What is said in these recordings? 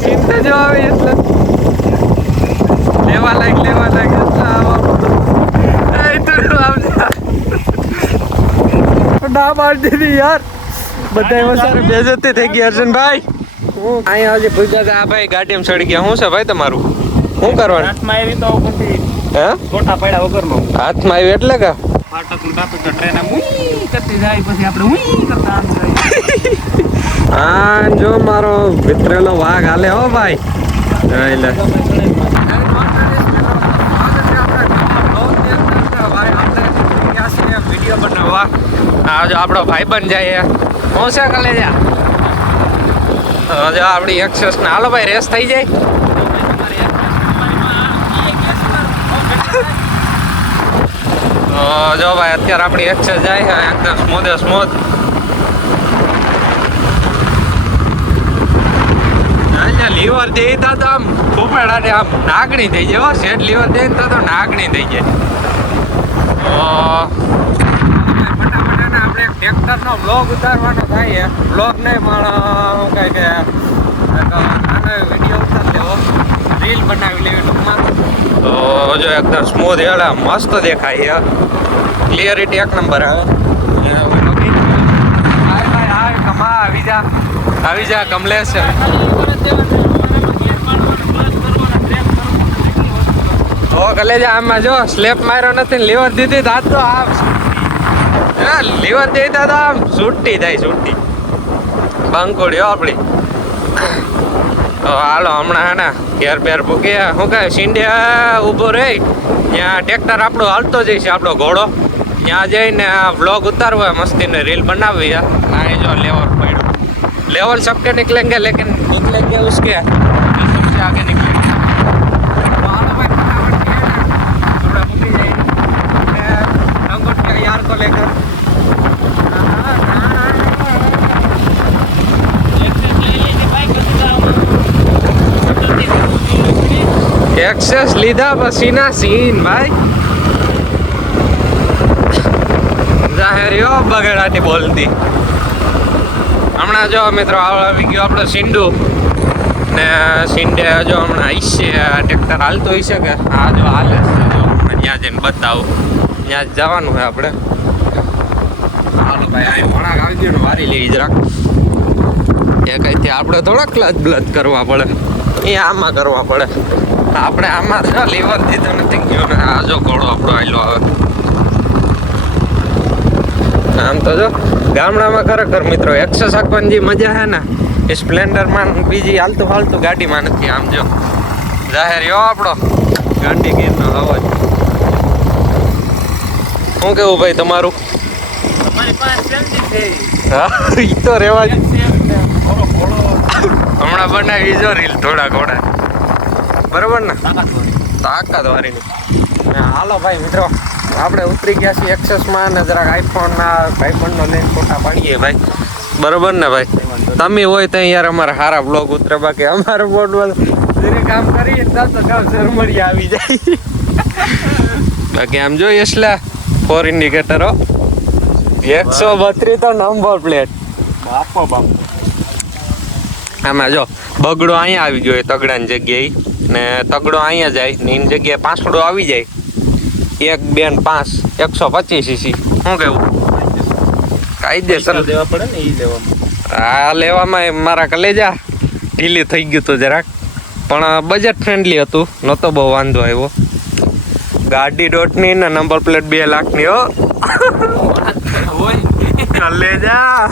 ચિંતા જો આવે એટલે લેવા લાગ એટલે ના પાડી દીધી યાર બધા વસારે બેજતી થઈ ગઈ હર્ષનભાઈ અહીંયા આજે પૂછ્યા હતા આ ભાઈ ગાડીમાં ચડી ગયા શું છે ભાઈ તમારું શું કરવાનું હાથમાં આવી તો હે ફોટા પડ્યા વગરનો હાથમાં આવી એટલે કે ફાટકનું ટાપી તો ટ્રેન મુઈ કરતી જાય પછી આપણે મુઈ કરતા આમ જાય હા જો મારો વિતરેલો વાઘ હાલે હો ભાઈ એટલે વિડીયો બનાવવા આ જો આપણો ભાઈ બન જાય હું છે કલે જા જો આપણી એક્સેસ ને હાલો ભાઈ રેસ થઈ જાય તો જો ભાઈ અત્યારે આપણી એક્સેસ જાય છે એકદમ સ્મૂથ લીવર દે તો આમ ખોપેડા આમ નાગણી થઈ જાય હો શેઠ લીવર દે તો નાગણી થઈ જાય ફટાફટ આપણે ટ્રેક્ટરનો બ્લોગ ઉતારવાનો થાય બ્લોગ નહીં પણ શું કહે કે આનો વિડીયો ઉતાર લેવો રીલ બનાવી લેવી ટૂંકમાં તો જો એકદમ સ્મૂથ એડા મસ્ત દેખાય ક્લિયરિટી એક નંબર આવે આવી જા કમલેશ ઓ કલેજા આમાં જો સ્લેપ માર્યો નથી લીવર દીધી તો તો આમ લીવર દીધા તો આમ છૂટી જાય બંકોડી આપણી તો હાલો હમણાં હે ને ઘેર પેર ભૂકી શું કહે સિંડિયા ઊભો રહી ત્યાં ટ્રેક્ટર આપણો હાલતો જઈશ આપણો ઘોડો ત્યાં જઈને વ્લોગ ઉતારવો મસ્તીને રીલ બનાવવી આ જો લેવલ પડ્યો लेवल सबके निकलेंगे लेकिन निकलेंगे उसके सबसे आगे निकलेंगे यार को लेकर एक्सेस लीधा पसीना सीन भाई जाहिर बगड़ाटी बोलती હમણાં જો મિત્રો આવી ગયો આપણો સિંડુ ને સિંડે જો હમણાં આઈશે ટ્રેક્ટર હાલતો હોય છે કે આ જો હાલે છે જો ત્યાં જઈને બતાવું ત્યાં જવાનું હોય આપણે હાલો ભાઈ આ વળાક આવી ગયો ને વારી લઈ જરાક એ કંઈથી આપણે થોડાક બ્લદ કરવા પડે એ આમાં કરવા પડે આપણે આમાં લીવર દીધું નથી ગયો ને આ જો ઘોડો આપણો આવેલો આવે આમ તો જો ગામડામાં ખરેખર મિત્રો એક્સેસ આપવાની જે મજા છે ને એ સ્પ્લેન્ડરમાં બીજી હાલતું ગાડીમાં નથી આમ જો જાહેર યો આપણો ગાંડી ગીરનો અવાજ શું કેવું ભાઈ તમારું હા ઈ તો રેવા જ હમણાં બનાવી જો રીલ થોડા બરોબર ને તાકાત વાળી હાલો ભાઈ મિત્રો આપણે ઉતરી ગયા છીએ એક્સેસમાં ને જરાક આઈફોનના ભાઈબંધનો લઈને ફોટા પાડીએ ભાઈ બરોબર ને ભાઈ તમે હોય તો યાર અમારા સારા બ્લોગ ઉતરે બાકી અમારા બોર્ડમાં જે કામ કરીએ તો કામ ઝરમડી આવી જાય બાકી આમ જોઈએ એટલે 4 ઇન્ડિકેટરો 132 તો નંબર પ્લેટ બાપો આમાં જો બગડો અહીંયા આવી ગયો તગડાની જગ્યાએ ને તગડો અહીંયા જાય ને એની જગ્યાએ પાંસડો આવી જાય 1 2 5 125 સીસી શું કેવું કાયદેસર દેવા પડે ને ઈ લેવામાં આ લેવામાં મારા કલેજા ઢીલી થઈ ગયું તો જરાક પણ બજેટ ફ્રેન્ડલી હતું નહોતો બહુ વાંધો આવ્યો ગાડી ડોટની ને નંબર પ્લેટ 2 લાખની હો કલેજા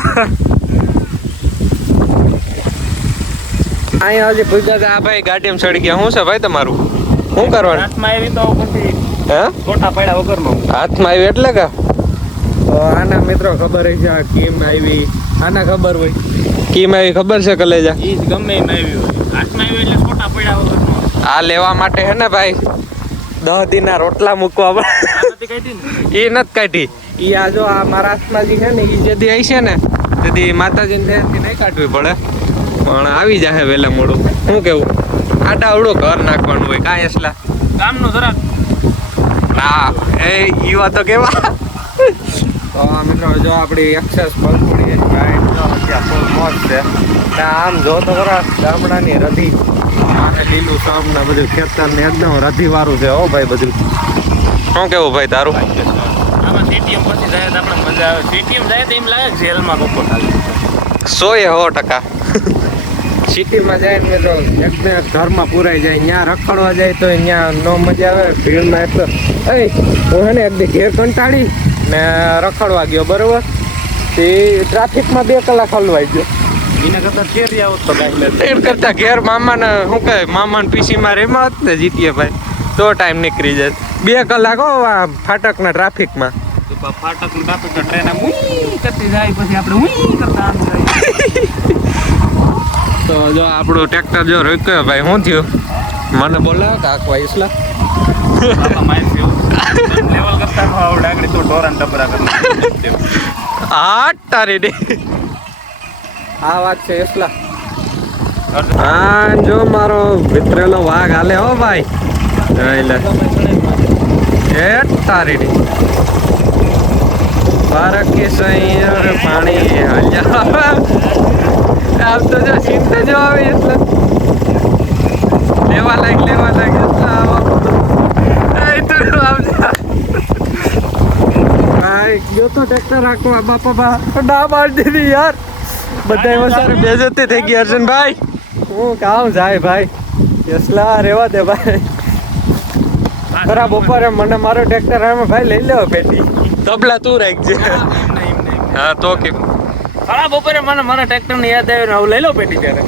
અહીંયા હજી પૂછ્યા આ ભાઈ ગાડીમાં ચડી ગયા શું છે ભાઈ તમારું શું કરવાનું હાથમાં આવી તો હે ફોટા પડ્યા વગરનો હાથમાં આવી એટલે કે તો આના મિત્રો ખબર છે આ કેમ આવી આના ખબર હોય કેમ આવી ખબર છે કલેજા ઈ જ ગમે એમ આવી હોય હાથમાં આવી એટલે ફોટા પડ્યા વગરનો આ લેવા માટે હે ને ભાઈ 10 દીના રોટલા મૂકવા પડે એ નથી કાઢી ઈ આ જો આ મારા હાથમાં જે છે ને ઈ જેદી આવી છે ને તેથી માતાજીને નહીં કાઢવી પડે પણ આવી જાય વહેલા મોડું શું કેવું આડાવડો ઘર નાખવાનું હોય કાંઈ એટલા ગામનું જરાક હા એ ઈવા તો કેવા તો મિત્રો જો આપણી એક્સેસ પલપુડી ગાઈડ જો અત્યારે ફૂલ મોજ છે ને આમ જો તો ખરા ગામડાની રધી અને લીલું સામ ને બધું ખેતર ને એકદમ રધી વાળું છે હો ભાઈ બધું. શું કેવું ભાઈ તારું? આમાં સીટીએમ પછી જાય તો આપણે મજા આવે. સીટીએમ જાય તો એમ લાગે કે જેલમાં કોકો ખાલી 100% સિટીમાં જાય ને તો એકદમ ઘરમાં પુરાઈ જાય. ત્યાં રખડવા જાય તો ત્યાં નો મજા આવે ભીડમાં. એટલે હું હે ને એકદી ઘેર કંટાળી ને રખડવા ગયો બરોબર તે ટ્રાફિકમાં 2 કલાક હલવાઈ ગયો. એના કરતા ફેરી આવો તો ગાય એમ કરતા ઘેર મામાને શું કહે મામાને પીસીમાં રેમાં હોત ને જીતીએ ભાઈ તો ટાઈમ નીકળી જાય. 2 કલાક હો આ ફાટકના ટ્રાફિકમાં. ફાટક ટ્રાફિક ટ્રેન કરતી જાય પછી આપણે કરતા તો જો આપણું ટ્રેક્ટર જો રોક્યો ભાઈ શું થયું મને બોલાવ કે આખવા isla લેવલ કરતા આવડે આગળ તો ઢોરાન ટપરા કરી આ તારી દે આ વાત છે isla. હા જો મારો વિતરેલો વાઘ હાલે હો ભાઈ એટલે એ તારી દે બારકી સૈયર પાણી હલ્યા આમ તો જો ચિંતા જો આવે એટલે લેવા લાગ એટલે આવા તું આવજા ભાઈ ગયો તો ટ્રેક્ટર રાખવા બાપા ના માર દીધી યાર. બધા એમાં સારે બેજતી થઈ ગઈ અર્જુનભાઈ. હું કામ જાય ભાઈ એટલા રેવા દે ભાઈ. ખરા બપોરે મને મારો ટ્રેક્ટર આમાં ભાઈ લઈ લેવો પેટી તબલા તું રાખજે. હા તો કે ખરા બપોરે મને મારા ટ્રેક્ટર ને યાદ આવ્યું ને લઈ લો પેટી ત્યારે